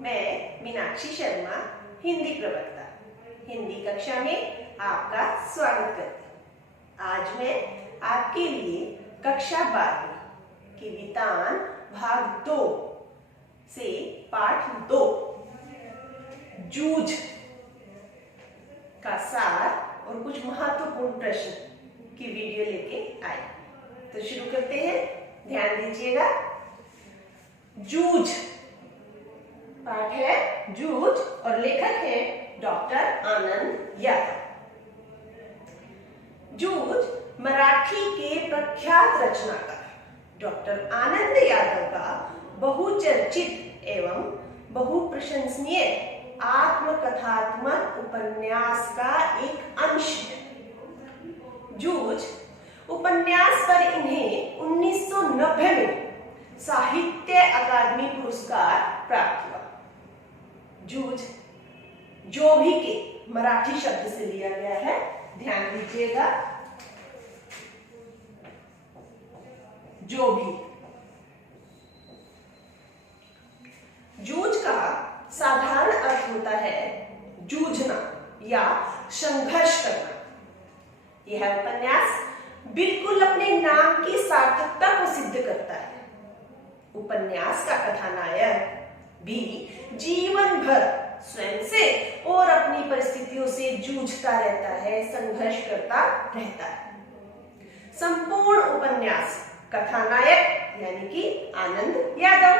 मैं मीनाक्षी शर्मा, हिंदी प्रवक्ता, हिंदी कक्षा में आपका स्वागत करती हूँ। आज मैं आपके लिए कक्षा 12 की वितान भाग 2 से पाठ 2 जूझ का सार और कुछ महत्वपूर्ण प्रश्न की वीडियो लेके आए। तो शुरू करते हैं, ध्यान दीजिएगा। जूझ पाठ है जूझ और लेखक है डॉक्टर आनंद यादव। जूझ मराठी के प्रख्यात रचनाकार डॉक्टर आनंद यादव का बहुचर्चित एवं बहुप्रशंसनीय आत्मकथात्मक उपन्यास का एक अंश है। जूझ उपन्यास पर इन्हें 1990 में साहित्य अकादमी पुरस्कार प्राप्त हुआ। जूझ जो भी के मराठी शब्द से लिया गया है, ध्यान दीजिएगा। जो भी जूझ का साधारण अर्थ होता है जूझना या संघर्ष करना। यह उपन्यास बिल्कुल अपने नाम की सार्थकता को सिद्ध करता है। उपन्यास का कथानायक भी जीवन भर स्वयं से और अपनी परिस्थितियों से जूझता रहता है, संघर्ष करता रहता है। संपूर्ण उपन्यास कथानायक यानी कि आनंद यादव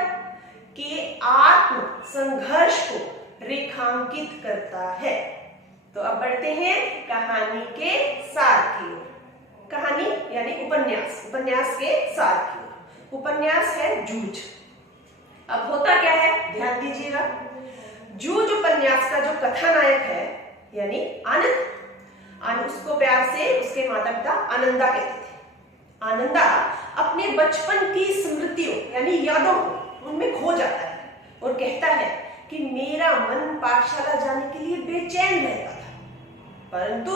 के आत्म संघर्ष को रेखांकित करता है। तो अब बढ़ते हैं कहानी के सार की ओर। कहानी यानी उपन्यास के सार की ओर। उपन्यास है जूझ। अब होता क्या है, ध्यान दीजिएगा। जूझ उपन्यास का जो कथानायक है यानी आनंद, उसको प्यार से उसके माता पिता आनंदा कहते थे। आनंदा अपने बचपन की स्मृतियों यानी यादों को उनमें खो जाता है और कहता है कि मेरा मन पाठशाला जाने के लिए बेचैन रहता था, परंतु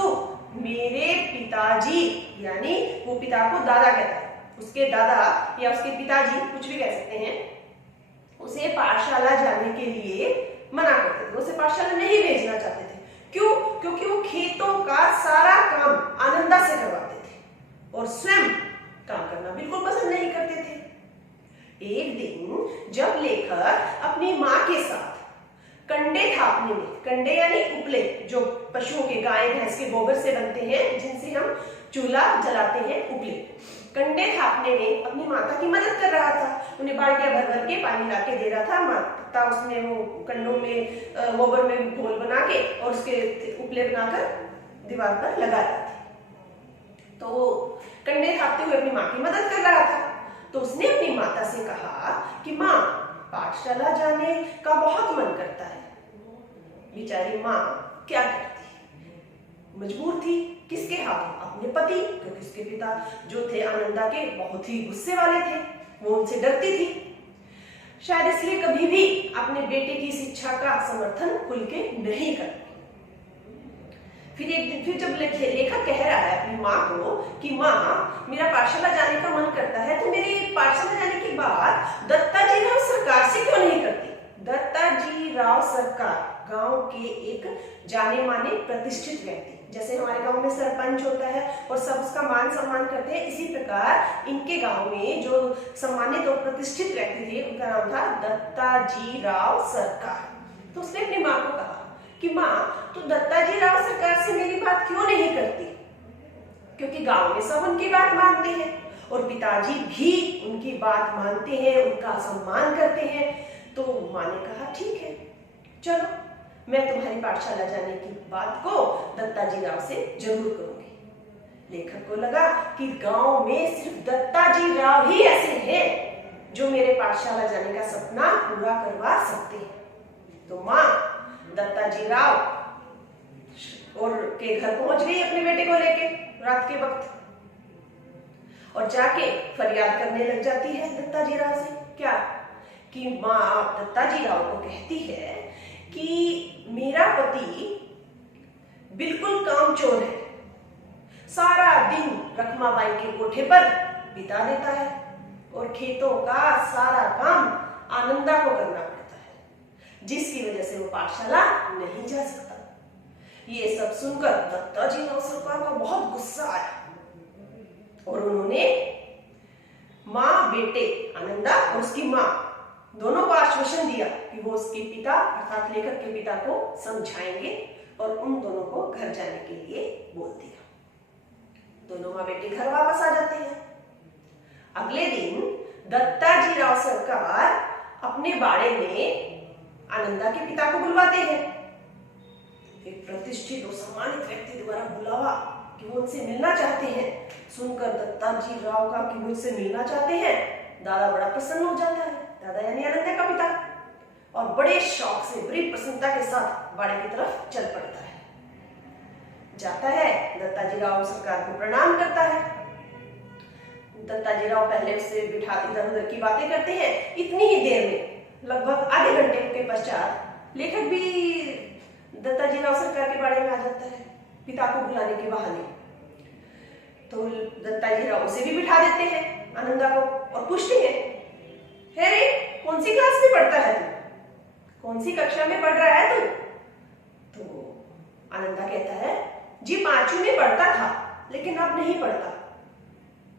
मेरे पिताजी, यानी वो पिता को दादा कहता है, उसके दादा या उसके पिताजी कुछ भी कह सकते हैं, उसे पाठशाला जाने के लिए मना करते थे, उसे पाठशाला नहीं भेजना चाहते थे। क्यों? क्योंकि वो खेतों का सारा काम आनंदा से करवाते थे और स्वयं काम करना बिल्कुल पसंद नहीं करते थे। एक दिन जब लेखक अपनी माँ के साथ कंडे थापने में, कंडे यानी उपले जो पशुओं के, गाय भैंस के गोबर से बनते हैं जिनसे हम चूल्हा जलाते हैं, उपले, कंडे थापने में अपनी माता की मदद कर रहा था। उन्हें बाल्टियां भर भर के पानी ला के दे रहा था। माता उसमें वो कंडों में गोबर में घोल बना के और उसके उपले बनाकर दीवार पर लगा रहा था। तो कंडे थापते हुए अपनी माँ की मदद कर रहा था। तो उसने अपनी माता से कहा कि माँ, पाठशाला जाने का बहुत मन करता है। बेचारी माँ क्या करती, मजबूर थी। किसके हाथों? अपने पति, क्योंकि उसके पिता जो थे आनंदा के बहुत ही गुस्से वाले थे, वो उनसे डरती थी। शायद इसलिए कभी भी अपने बेटे की शिक्षा का समर्थन खुल के नहीं करती। फिर एक दिन फिर जब लेखक कह रहा है अपनी माँ को कि माँ, मेरा पाठशाला जाने का मन करता है, तो मेरी पाठशाला जाने की बात दत्ताजी राव सरकार से क्यों नहीं करती? दत्ताजी राव सरकार गांव के एक जाने माने प्रतिष्ठित व्यक्ति, जैसे हमारे गांव में सरपंच होता है और सब उसका मान सम्मान करते हैं, इसी प्रकार इनके गांव में जो सम्मानित और प्रतिष्ठित व्यक्ति थे उनका नाम था दत्ताजी राव सरकार। तो उसने अपनी माँ को कहा कि माँ, तो दत्ताजी राव सरकार से मेरी बात क्यों नहीं करती? क्योंकि गांव में सब उनकी बात मानते हैं और पिताजी भी उनकी बात मानते हैं, उनका सम्मान करते हैं। तो माँ ने कहा ठीक है, चलो मैं तुम्हारी पाठशाला जाने की बात को दत्ताजी राव से जरूर करूंगी। लेखक को लगा कि गांव में सिर्फ दत्ताजी राव ही ऐसे हैं जो मेरे पाठशाला जाने का सपना पूरा करवा सकते हैं। तो माँ दत्ताजी राव और के घर पहुंच गई अपने बेटे को लेके रात के वक्त और जाके फरियाद करने लग जाती है दत्ताजी राव से। क्या? कि माँ दत्ताजी राव को कहती है कि मेरा पति बिल्कुल कामचोर है, सारा दिन रखमाबाई के कोठे पर बिता देता है और खेतों का सारा काम आनंदा को करना पड़ता है। जिसकी वजह से वो पाठशाला नहीं जा सकता। ये सब सुनकर दत्ताजी राव सरकार को बहुत गुस्सा आया और उन्होंने माँ बेटे आनंदा और उसकी माँ दोनों को आश्वासन दिया कि वो उसके पिता अर्थात लेखक के पिता को समझाएंगे और उन दोनों को घर जाने के लिए बोल दिया। दोनों माँ बेटे घर वापस आ जाते हैं। अगले दिन दत्ताजी राव सरकार अपने बाड़े में आनंदा के पिता को बुलवाते हैं। एक प्रतिष्ठित और सम्मानित व्यक्ति द्वारा बुलावा कि वो उनसे मिलना चाहते हैं। सुनकर दत्ताजी राव का कि वो उनसे मिलना चाहते हैं, दादा बड़ा प्रसन्न हो जाता है। दादा यानी आनंदा का पिता, और बड़े शौक से बड़ी प्रसन्नता के साथ बाड़े की तरफ चल पड़ता है। जाता है, दत्ताजी राव सरकार को प्रणाम करता है। दत्ताजी राव पहले उससे बिठा इधर उधर की बातें करते हैं। इतनी ही देर में लगभग आधे घंटे के पश्चात लेखक भी दत्ताजी राव सरकार के बाड़े में आ जाता है पिता को बुलाने के बहाने। तो दत्ताजी राव उसे भी बिठा देते हैं आनंदा को और पूछते हैं, हे रे कौन सी क्लास में पढ़ता है तू, कौन सी कक्षा में पढ़ रहा है तू? तो आनंदा कहता है, जी 5वीं में पढ़ता था लेकिन अब नहीं पढ़ता।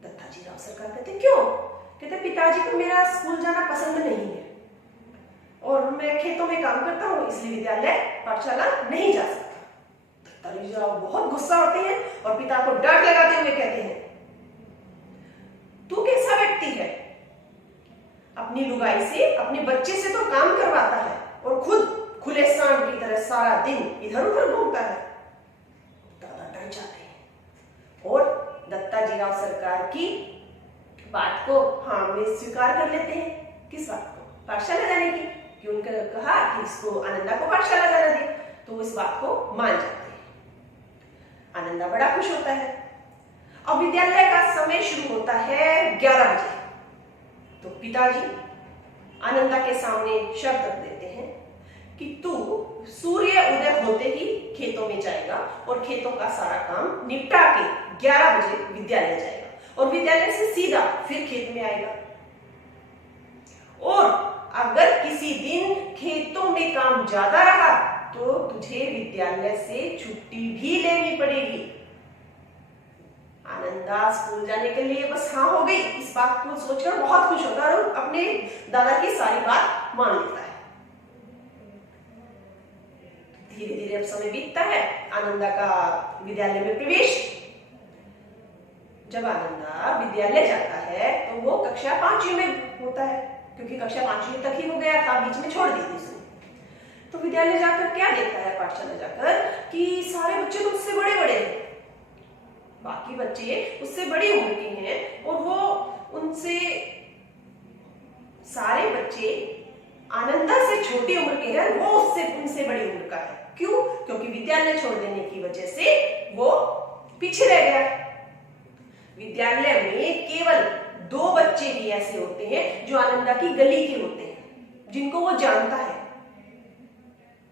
दत्ताजी राव सरकार कहते, क्यों? कहते, पिताजी को मेरा स्कूल जाना पसंद नहीं है और मैं खेतों में काम करता हूँ, इसलिए विद्यालय पाठशाला नहीं जा सकता। दत्ताजी राव बहुत गुस्सा होते हैं और पिता को डांट लगाते हुए कहते हैं, तू कैसा व्यक्ति है, अपनी लुगाई से अपने बच्चे से तो काम करवाता है और खुद खुले सांड की तरह सारा दिन इधर उधर घूमता है। दादा डर जाते हैं और दत्ताजी राव सरकार की बात को हाँ में स्वीकार कर लेते हैं। किस बात को? पाठशाला जाने की, कि उनका कहा कि इसको आनंदा को पाठशाला जाना दे, तो इस बात को मान जाते हैं। आनंदा बड़ा खुश होता है। अब विद्यालय का समय शुरू होता है 11 बजे। तो पिताजी आनंदा के सामने शर्त रख देते हैं कि तू सूर्य उदय होते ही खेतों में जाएगा और खेतों का सारा काम निपटा के 11 बजे विद्यालय जाएगा और विद्यालय से सीधा फिर खेत में आएगा। और अगर किसी दिन खेतों में काम ज्यादा रहा तो तुझे विद्यालय से छुट्टी भी लेनी पड़ेगी। आनंदा स्कूल जाने के लिए बस हाँ हो गई। इस बात को सोचकर बहुत खुश होता है और अपने दादा की सारी बात मान लेता है। धीरे धीरे अब समय बीतता है। आनंदा का विद्यालय में प्रवेश। जब आनंदा विद्यालय जाता है तो वो कक्षा 5वीं में होता है, क्योंकि कक्षा 5वीं तक ही वो गया था, बीच में छोड़ दी थी उसने। तो विद्यालय जाकर क्या देखता है, पाठशाला जाकर, कि सारे बच्चे तो उससे बड़े बड़े हैं, बाकी बच्चे उससे बड़ी उम्र के हैं और वो उनसे सारे बच्चे आनंदा से छोटी उम्र के हैं, वो उससे उनसे बड़ी उम्र का है। क्यों? क्योंकि विद्यालय छोड़ देने की वजह से वो पीछे रह गया। विद्यालय में केवल 2 बच्चे ही ऐसे होते हैं जो आनंदा की गली के होते हैं, जिनको वो जानता है।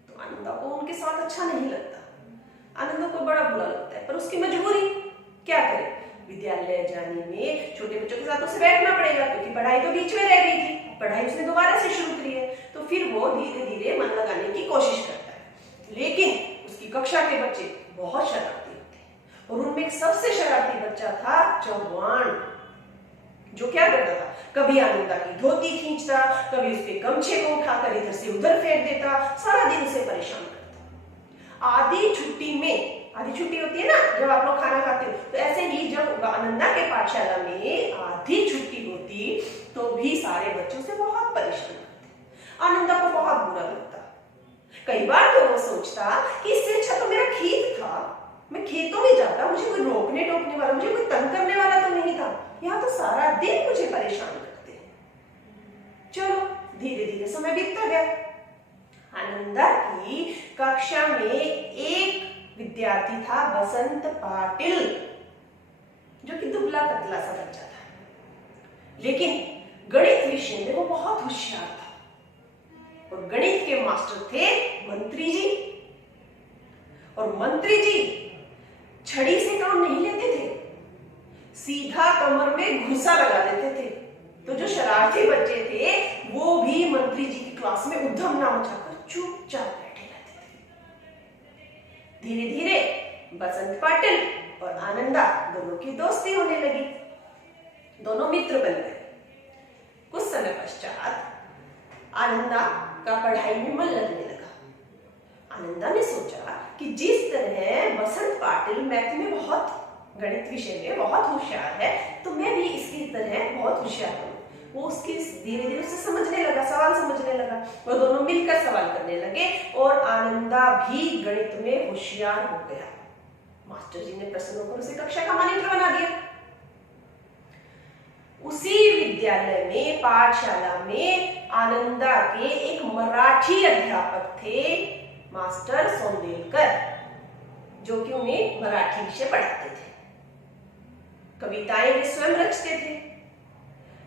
तो आनंदा को उनके साथ अच्छा नहीं लगता। आनंदा को बड़ा बुरा लगता है, पर उसकी मजबूरी, क्या करे, विद्यालय जाने में छोटे बच्चों के साथ उसे बैठना पड़ेगा, क्योंकि पढ़ाई तो बीच में रह गई थी, पढ़ाई उसने दोबारा से शुरू करी है। तो फिर वो धीरे धीरे मन लगाने की कोशिश करता है। लेकिन उसकी कक्षा के बच्चे बहुत शरारती होते हैं और उनमें एक सबसे शरारती बच्चा था चौहान, जो क्या करता था, कभी आनंदा की धोती खींचता, कभी उसके गमछे को उठाकर इधर से उधर फेंक देता, सारा दिन उसे परेशान करता। आधी छुट्टी होती है ना जब आप लोग खाना खाते हो, तो ऐसे ही जब आनंदा के पाठशाला में आधी छुट्टी होती तो भी सारे बच्चों से बहुत परेशान करते। आनंदा को बहुत बुरा लगता। कई बार तो वो सोचता कि इससे अच्छा तो मेरा खेत था, मैं खेतों में जाता, मुझे कोई रोकने टोकने वाला, मुझे कोई तंग करने वाला तो नहीं था, यहाँ तो सारा दिन मुझे परेशान करते हैं। चलो धीरे धीरे समय बीतता गया। आनंदा की कक्षा में एक विद्यार्थी था बसंत पाटिल, जो कि दुबला पतला सा बच्चा था, लेकिन गणित विषय में वो बहुत होशियार था। और गणित के मास्टर थे मंत्री जी। और मंत्री जी छड़ी से काम नहीं लेते थे, सीधा कमर में घुसा लगा देते थे। तो जो शरारती बच्चे थे वो भी मंत्री जी की क्लास में उद्धम ना मचा करते। चुपचाप बैठे रहते थे। धीरे धीरे बसंत पाटिल और आनंदा दोनों की दोस्ती होने लगी, दोनों मित्र बन गए। कुछ समय पश्चात आनंदा का पढ़ाई में मन लगने लगा। आनंदा ने सोचा कि जिस तरह बसंत पाटिल मैथ में बहुत, गणित विषय में बहुत होशियार है, तो मैं भी इसकी तरह बहुत होशियार हूँ। वो उसकी धीरे धीरे उससे समझने लगा, सवाल समझने लगा। वो दोनों मिलकर सवाल करने लगे और आनंदा भी गणित में होशियार हो गया। मास्टर जी ने प्रसन्न होकर उसे कक्षा का मॉनिटर बना दिया। उसी विद्यालय में, पाठशाला में आनंदा के एक मराठी अध्यापक थे, मास्टर सोंदेलकर, जो कि उन्हें मराठी विषय पढ़ाते थे। कविताएं वे स्वयं रचते थे।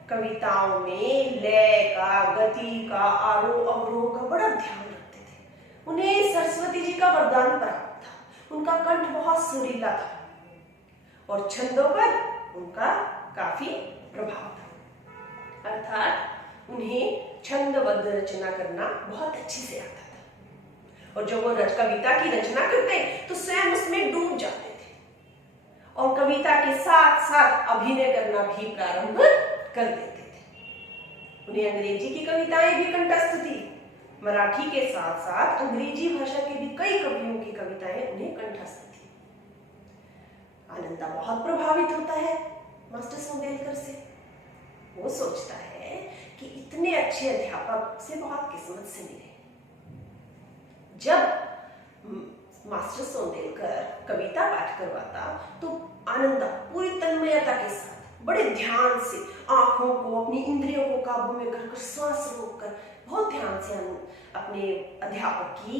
कविताओं में लय का, गति का, आरोह अवरोह का बड़ा ध्यान रखते थे। उन्हें सरस्वती जी का वरदान प्राप्त था। उनका कंठ बहुत सुरीला था और छंदों पर उनका काफी प्रभाव था। अर्थात उन्हें छंदबद्ध रचना करना बहुत अच्छी से आता था। और जब वो कविता की रचना करते तो स्वयं उसमें डूब जाते थे और कविता के साथ साथ अभिनय करना भी प्रारंभ कर देते थे। उन्हें अंग्रेजी की कविताएं भी कंठस्थ थी। मराठी के साथ साथ अंग्रेजी भाषा के भी कई कवियों की कविताएं उन्हें कंठस्थ थी। आनंदा बहुत प्रभावित होता है मास्टर सोंदेलकर से। वो सोचता है कि इतने अच्छे अध्यापक से बहुत किस्मत से मिले। जब मास्टर सोंदेलकर कविता पाठ करवाता तो आनंदा पूरी तन्मयता के साथ बड़े ध्यान से आंखों को, अपनी इंद्रियों को काबू में कर, श्वास रोककर बहुत ध्यान से अपने अध्यापक की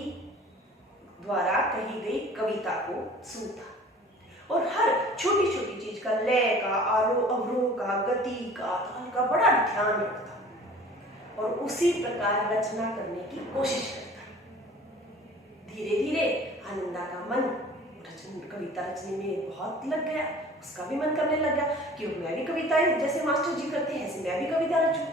द्वारा कही गई कविता को सुनता और हर छोटी छोटी चीज का, लय का, आरोह अवरोह का, गति का, ताल का बड़ा ध्यान रखता और उसी प्रकार रचना करने की कोशिश करता। धीरे धीरे आनंदा का मन कविता रचने में बहुत लग गया। उसका भी मन करने लग गया कि मैं भी कविताएं जैसे मास्टर जी करते हैं ऐसे मैं भी कविता रचूं।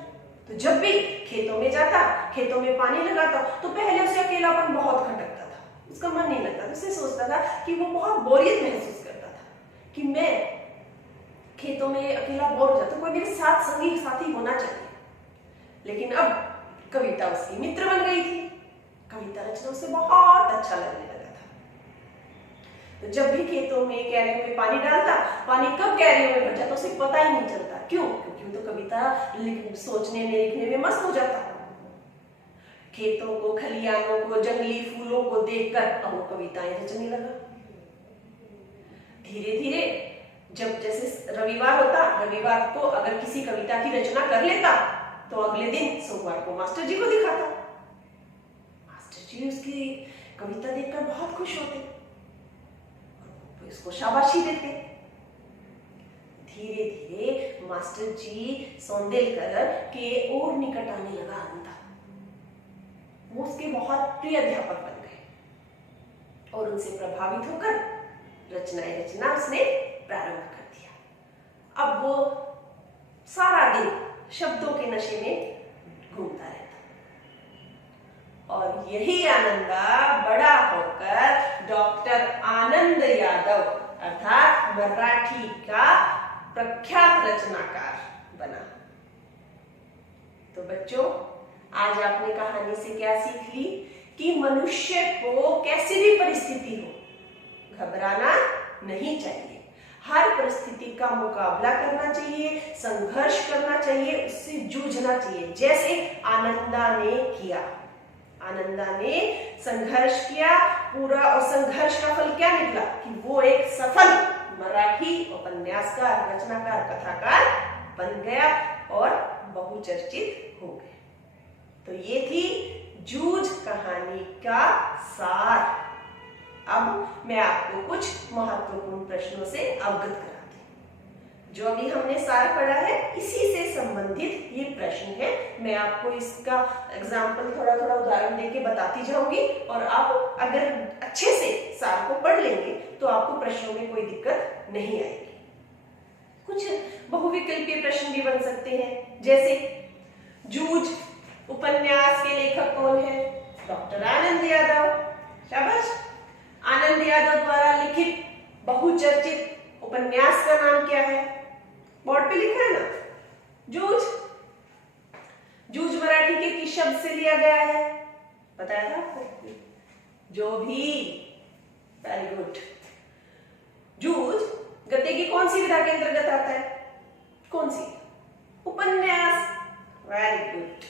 तो जब भी खेतों में जाता, खेतों में पानी लगाता, तो पहले उसे अकेलापन बहुत खटकता था, उसका मन नहीं लगता। उसे सोचता था कि वो बहुत बोरियत महसूस करता था कि मैं खेतों में अकेला बोर हो जाता, कोई मेरे साथ संगी साथी होना चाहिए। लेकिन अब कविता उसकी मित्र बन गई थी। कविता रचना उसे बहुत अच्छा लगने लगा था। तो जब भी खेतों में, क्यारियों में पानी डालता, पानी कब क्यारियों में भर जाता उसे पता ही नहीं चलता। क्यों? क्योंकि वो तो कविता सोचने में, लिखने में मस्त हो जाता। खेतों को, खलियानों को, जंगली फूलों को देखकर अब वो कविताएं रचने लगा। धीरे धीरे जब जैसे रविवार होता, रविवार को अगर किसी कविता की रचना कर लेता तो अगले दिन सोमवार को मास्टर जी को दिखाता। मास्टर जी उसकी कविता देखकर बहुत खुश होते, इसको शाबाशी देते। धीरे धीरे मास्टर जी सोंदेलकर के और निकट आने लगा आनंदा। वो उसके बहुत प्रिय अध्यापक बन गए और उनसे प्रभावित होकर रचनाएं रचना उसने प्रारंभ कर दिया। अब वो सारा दिन शब्दों के नशे में घूमता रहता और यही आनंदा बड़ा होकर डॉक्टर आनंद यादव अर्थात मराठी का प्रख्यात रचनाकार बना। तो बच्चों, आज आपने कहानी से क्या सीख ली कि मनुष्य को कैसी भी परिस्थिति हो घबराना नहीं चाहिए। हर परिस्थिति का मुकाबला करना चाहिए, संघर्ष करना चाहिए, उससे जूझना चाहिए, जैसे आनंदा ने किया। आनंदा ने संघर्ष किया पूरा और संघर्ष का फल क्या निकला कि वो एक सफल मराठी उपन्यासकार, रचनाकार, कथाकार बन गया और बहुचर्चित हो गया। तो ये थी जूझ कहानी का सार। अब मैं आपको कुछ महत्वपूर्ण प्रश्नों से अवगत कराती हूँ। जो अभी हमने सार पढ़ा है इसी से संबंधित ये प्रश्न है। मैं आपको इसका एग्जाम्पल थोड़ा थोड़ा उदाहरण देके बताती जाऊंगी और आप अगर अच्छे से सार को पढ़ लेंगे तो आपको प्रश्नों में कोई दिक्कत नहीं आएगी। कुछ बहुविकल्पीय प्रश्न भी बन सकते हैं, जैसे जूझ उपन्यास के लेखक कौन है, डॉक्टर आनंद यादव। शाबाश। आनंद यादव द्वारा लिखित बहुचर्चित उपन्यास का नाम क्या है? बोर्ड पे लिखा है ना, जूझ। जूझ मराठी के किस शब्द से लिया गया है? बताया था आपको, जो भी। Very good. जूझ गद्य की कौन सी विधा के अंतर्गत आता है? कौन सी? उपन्यास। Very good.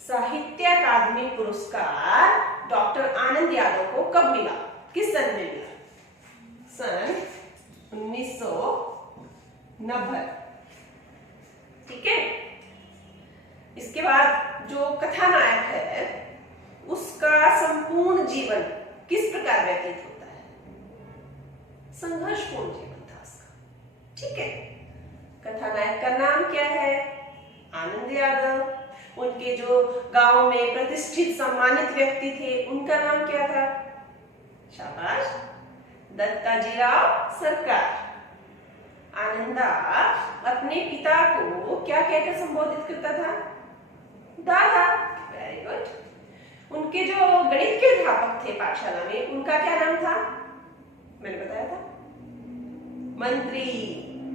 साहित्य अकादमी पुरस्कार डॉक्टर आनंद यादव को कब मिला? किस सन में मिला? सन 1990। ठीक है। इसके बाद जो कथानायक है उसका संपूर्ण जीवन किस प्रकार व्यतीत होता है? संघर्षपूर्ण जीवन था उसका। ठीक है। कथानायक का नाम क्या है? आनंद यादव। उनके जो गांव में प्रतिष्ठित सम्मानित व्यक्ति थे उनका नाम क्या था? शाबाश, दत्ताजीराव सरकार। आनंदा अपने पिता को क्या कहकर संबोधित करता था? दादा। Very good. उनके जो गणित के अध्यापक थे पाठशाला में उनका क्या नाम था? मैंने बताया था, मंत्री।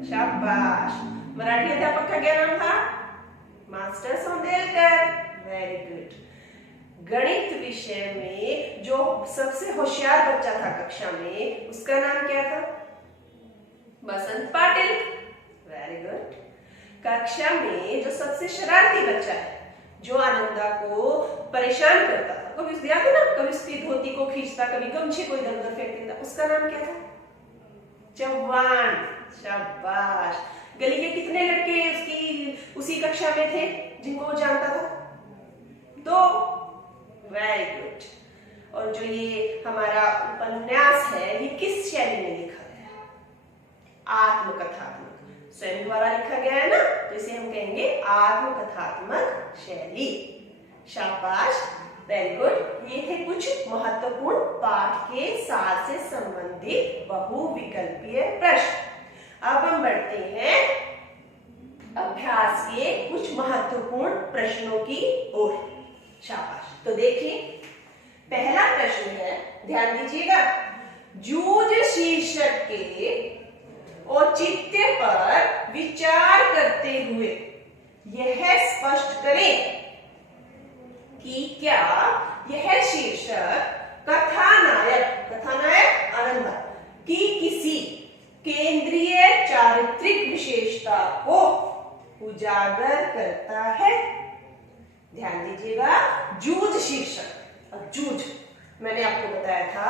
शाबाश। मराठी अध्यापक का क्या नाम था? मास्टर सोंदेलकर। Very good. गणित विषय में जो सबसे होशियार बच्चा था कक्षा में उसका नाम क्या था? बसंत पाटिल। Very good. कक्षा में जो सबसे शरारती बच्चा है, जो आनंदा को परेशान करता था, कभी याद है ना, कभी उसकी धोती को खींचता, कभी गमछे को इधर उधर फेंक देता, उसका नाम क्या था? चौहान। शाबाश। गली के कितने लड़के उसी कक्षा में थे जिनको वो जानता था? 2। Very good. और जो ये हमारा उपन्यास है ये किस शैली में लिखा गया है? आत्मकथात्मक। स्वयं द्वारा लिखा गया है ना, तो इसे हम कहेंगे आत्मकथात्मक शैली। शाबाश। Very good. ये थे कुछ महत्वपूर्ण पाठ के सार से संबंधित बहुविकल्पीय प्रश्न। अब हम बढ़ते हैं अभ्यास के कुछ महत्वपूर्ण प्रश्नों की ओर। शाबाश। तो देखिए, पहला प्रश्न है, ध्यान दीजिएगा। जूझ शीर्षक के औचित्य पर विचार करते हुए यह स्पष्ट करें कि क्या यह शीर्षक कथानायक आनंदा की किसी केंद्रीय चारित्रिक विशेषता को उजागर करता है? ध्यान दीजिएगा, जूझ शीर्षक। अब जूझ मैंने आपको बताया था,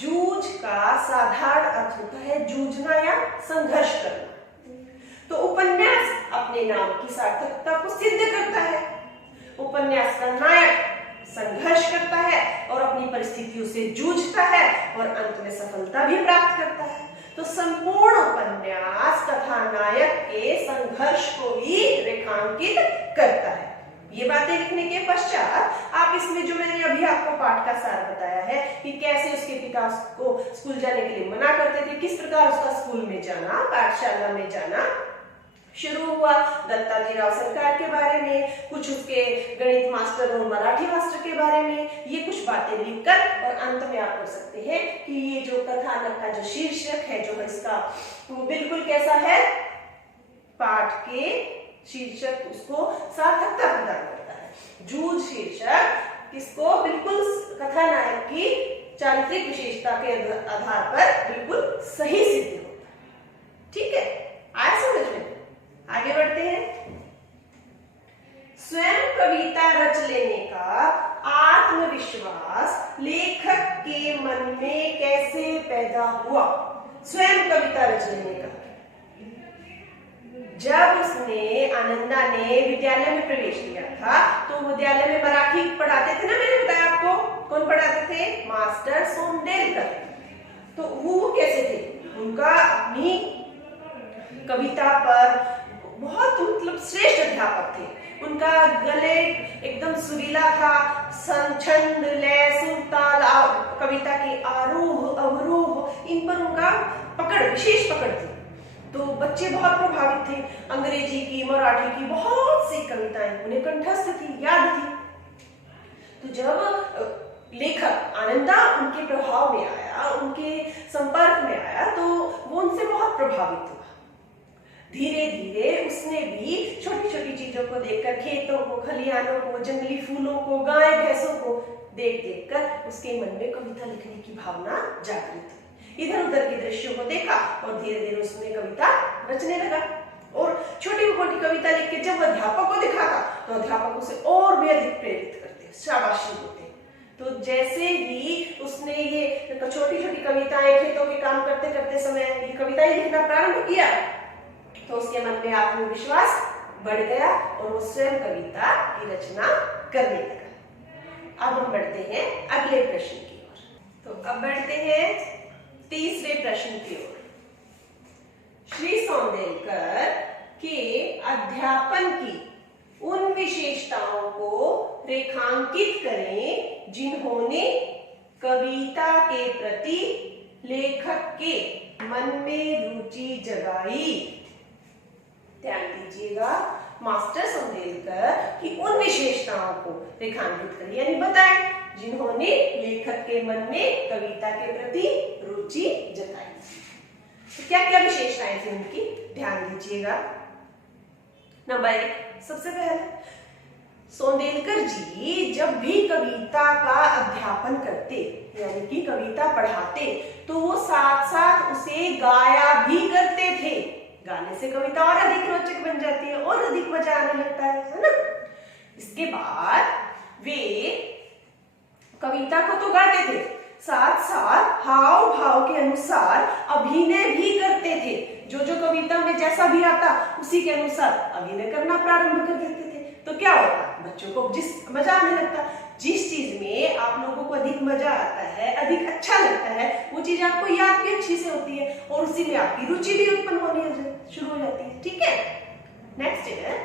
जूझ का साधारण अर्थ होता है जूझना या संघर्ष करना। तो उपन्यास अपने नाम की सार्थकता को सिद्ध करता है। उपन्यास का नायक संघर्ष करता है और अपनी परिस्थितियों से जूझता है और अंत में सफलता भी प्राप्त करता है। तो संपूर्ण उपन्यास कथानायक के संघर्ष को ही रेखांकित करता है। ये बातें लिखने के पश्चात आप इसमें जो मैंने अभी आपको पाठ का सार बताया है कि कैसे उसके पिता को स्कूल जाने के लिए मना करते थे, किस प्रकार उसका स्कूल में जाना, पाठशाला में जाना शुरू हुआ, दत्ताजीराव सरकार के बारे में, कुछ उसके गणित मास्टर और मराठी मास्टर के बारे में, ये कुछ बातें लिखकर और अंत में आप कर सकते हैं कि ये जो कथानक का जो शीर्षक है, जो इसका वो बिल्कुल कैसा है, पाठ के शीर्षक उसको सार्थकता प्रदान करता है। जूझ शीर्षक किसको बिल्कुल कथानायक की चारित्रिक विशेषता के आधार पर बिल्कुल सही सिद्ध होता है। ठीक है, आया समझ में? आगे बढ़ते हैं। स्वयं कविता रच लेने का आत्मविश्वास लेखक के मन में कैसे पैदा हुआ? स्वयं कविता रच लेने का, जब उसने आनंदा ने विद्यालय में प्रवेश किया था तो विद्यालय में मराठी पढ़ाते थे ना, मैंने बताया आपको। कौन पढ़ाते थे? मास्टर सोंदेलकर। तो वो कैसे थे? उनका अपनी कविता पर बहुत मतलब श्रेष्ठ अध्यापक थे। उनका गले एकदम सुरीला था, छंद, लय, सुर, ताल, कविता के आरोह अवरोह, इन पर उनका पकड़, विशेष पकड़ थी। तो बच्चे बहुत प्रभावित थे। अंग्रेजी की, मराठी की बहुत सी कविताएं उन्हें कंठस्थ थी, याद थी। तो जब लेखक आनंदा उनके प्रभाव में आया, उनके संपर्क में आया, तो वो उनसे बहुत प्रभावित हुआ। धीरे धीरे उसने भी छोटी छोटी चीजों को देखकर, खेतों को, खलिहानों को, जंगली फूलों को, गाय भैंसों को देख देख कर उसके मन में कविता लिखने की भावना जागृत हुई। इधर उधर के दृश्यों को देखा और धीरे धीरे उसमें कविता रचने लगा। और छोटी मोटी कविता लिख के जब अध्यापक को दिखाता तो अध्यापक उसे और भी अधिक प्रेरित करते, शाबाशी देते। तो जैसे ही उसने ये छोटी छोटी कविताएं खेतों के काम करते करते समय ये कविताएं लिखना प्रारंभ किया, तो उसके मन में आत्मविश्वास बढ़ गया और वो स्वयं कविता की रचना करने लगा। अब हम बढ़ते हैं अगले प्रश्न की ओर। तो अब बढ़ते हैं तीसरे प्रश्न की ओर। श्री सौंदेलकर के अध्यापन की उन विशेषताओं को रेखांकित करें जिन्होंने कविता के प्रति लेखक के मन में रुचि जगाई। ध्यान दीजिएगा, मास्टर सौंदेलकर की उन विशेषताओं को रेखांकित करें, यानी बताएं जिन्होंने लेखक के मन में कविता के प्रति रुचि जगाई। तो क्या क्या विशेषताएं थी उनकी, ध्यान दीजिएगा। नंबर 1, सबसे पहले सौंदेलकर जी जब भी कविता का अध्यापन करते, यानी कि कविता पढ़ाते, तो वो साथ साथ उसे गाया भी करते थे। गाने से कविता और अधिक रोचक बन जाती है और अधिक मजा आने लगता है ना। इसके बाद वे कविता को तो गाते थे, साथ साथ हाव भाव के अनुसार अभिनय भी करते थे। जो जो कविता में जैसा भी आता उसी के अनुसार अभिनय करना प्रारंभ कर देते थे। तो क्या होता, बच्चों को मजा आने लगता। जिस चीज में आप लोगों को अधिक मजा आता है, अधिक अच्छा लगता है, वो चीज आपको याद भी अच्छी से होती है और उसी में आपकी रुचि भी उत्पन्न होनी शुरू हो जाती है। ठीक है, नेक्स्ट है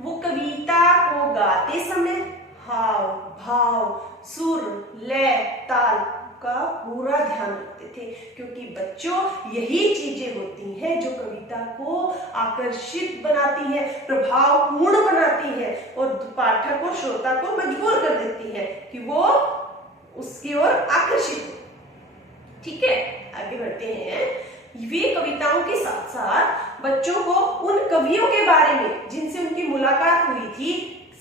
वो कविता को गाते समय हाव भाव, सुर, लय, ताल का पूरा ध्यान रखते थे, क्योंकि बच्चों यही चीजें होती हैं जो कविता को आकर्षित बनाती है, प्रभावपूर्ण बनाती है और पाठक और श्रोता को मजबूर कर देती है कि वो उसकी ओर आकर्षित हो। ठीक है, आगे बढ़ते हैं। वे कविताओं के साथ साथ बच्चों को उन कवियों के बारे में जिनसे उनकी मुलाकात हुई थी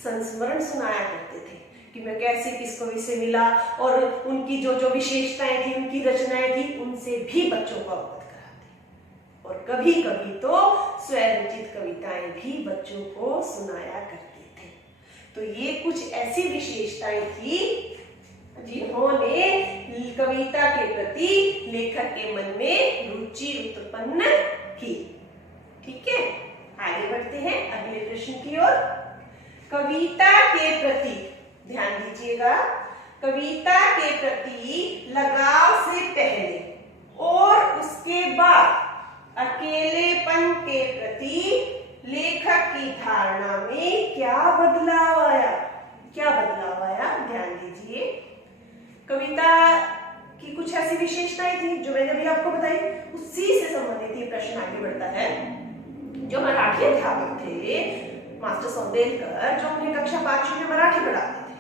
संस्मरण सुनाया करते थे कि मैं कैसे किस कवि से मिला और उनकी जो जो विशेषताएं थी, उनकी रचनाएं थी, उनसे भी बच्चों को अवगत कराते। और कभी कभी तो स्वरचित कविताएं भी बच्चों को सुनाया करते थे। तो ये कुछ ऐसी विशेषताएं थी जिन्होंने कविता के प्रति लेखक के मन में रुचि उत्पन्न की। ठीक है, आगे बढ़ते हैं अगले प्रश्न की ओर। कविता के प्रति ध्यान दीजिएगा, कविता के प्रति लगाव से पहले और उसके बाद अकेलेपन के प्रति लेखक की धारणा में क्या बदलाव आया? क्या बदलाव आया, ध्यान दीजिए। कविता की कुछ ऐसी विशेषताएं थी जो मैंने अभी आपको बताई, उसी से संबंधित ये प्रश्न आगे बढ़ता है। जो मराठी अध्यापक थे मास्टर सौंदेलकर, जो उन्हें कक्षा 5 में मराठी पढ़ाते थे,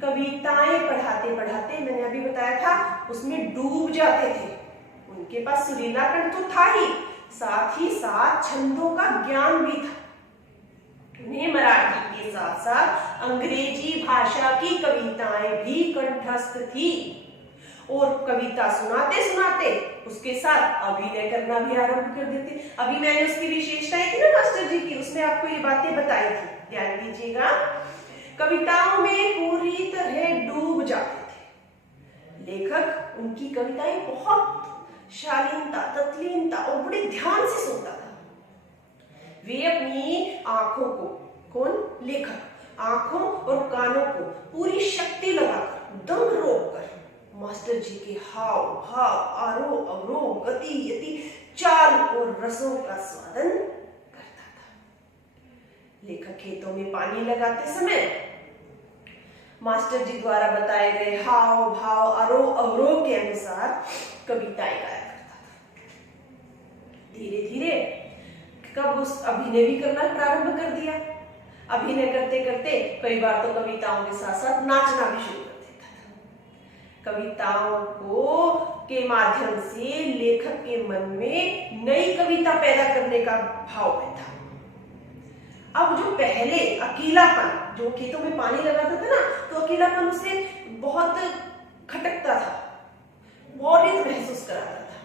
कविताएं पढ़ाते पढ़ाते मैंने अभी बताया था उसमें डूब जाते थे। उनके पास सुरीलापन तो था ही साथ छंदों का ज्ञान भी था। उन्हें मराठी के साथ साथ अंग्रेजी भाषा की कविताएं भी कंठस्थ थी और कविता सुनाते सुनाते उसके साथ अभिनय करना भी आरंभ कर देते। अभी मैंने उसकी विशेषताएं थी ना मास्टर जी की, उसमें आपको ये बातें बताई थी, ध्यान दीजिएगा। कविताओं में पूरी तरह डूब जाते थे लेखक। उनकी कविताएं बहुत शालीनता, तत्लीनता और बड़े ध्यान से सुनता था। वे अपनी आंखों को, कौन, लेखक, आंखों और कानों को पूरी शक्ति लगाकर, दम रोककर मास्टर जी के हाव भाव, आरोह अवरोह, गति यति, चाल और रसों का स्वादन करता था। लेखक खेतों में पानी लगाते समय मास्टर जी द्वारा बताए गए हाव भाव, आरोह अवरोह के अनुसार कविताएं गाया करता था। धीरे धीरे कब उस अभिनय भी करना प्रारंभ कर दिया। अभिनय करते करते कई बार तो कविताओं के साथ साथ नाचना भी शुरू कर देता था। कविताओं को के माध्यम से लेखक के मन में नई कविता पैदा करने का भाव पैदा। अब जो पहले अकेलापन, जो खेतों में पानी लगाता था ना, तो अकेलापन उसे बहुत खटकता था, बोरियत महसूस कराता था।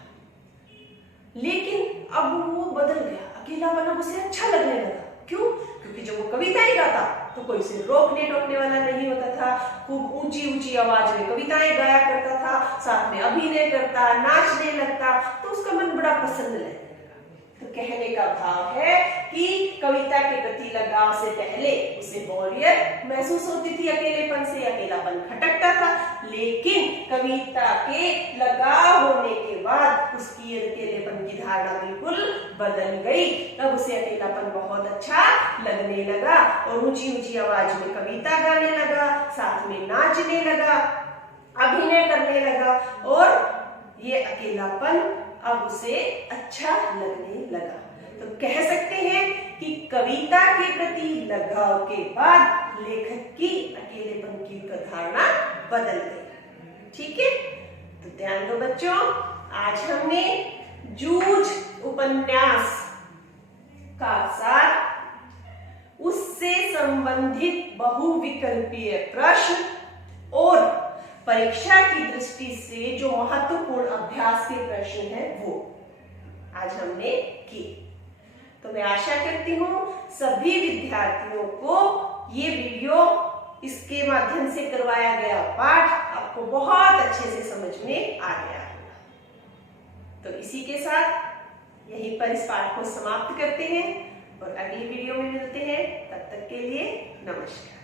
लेकिन अब वो बदल गया, अकेलापन अब उसे अच्छा लगने लगा। क्यों? क्योंकि जब वो कविताएं गाता तो कोई उसे रोकने टोकने वाला नहीं होता था। खूब ऊंची ऊंची आवाज में कविताएं गाया करता था, साथ में अभिनय करता, नाचने लगता, तो उसका मन बड़ा प्रसन्न लगने लगा। तो कहने का भाव है कि कविता के प्रति लगाव से पहले उसे बोरियत महसूस होती थी, अकेलेपन से अकेलापन खटकता था, लेकिन कविता के लगाव होने के बाद उसकी अकेलेपन की धारणा बिल्कुल बदल गई। तब उसे अकेलापन बहुत अच्छा लगने लगा और ऊंची ऊंची आवाज में कविता गाने लगा, साथ में नाचने लगा, अभिनय करने लगा और ये अकेलापन अब उसे अच्छा लगने लगा। तो कह सकते हैं कि कविता के प्रति लगाव के बाद लेखक की अकेलेपन की धारणा बदल गई। ठीक है, तो ध्यान दो बच्चों, आज हमने जूझ उपन्यास का सार, उससे संबंधित बहुविकल्पीय प्रश्न और परीक्षा की दृष्टि से जो महत्वपूर्ण अभ्यास के प्रश्न हैं वो आज हमने किए। तो मैं आशा करती हूँ सभी विद्यार्थियों को ये वीडियो, इसके माध्यम से करवाया गया पाठ आपको बहुत अच्छे से समझ में आ गया होगा। तो इसी के साथ यहीं पर इस पाठ को समाप्त करते हैं और अगली वीडियो में मिलते हैं। तब तक के लिए नमस्कार।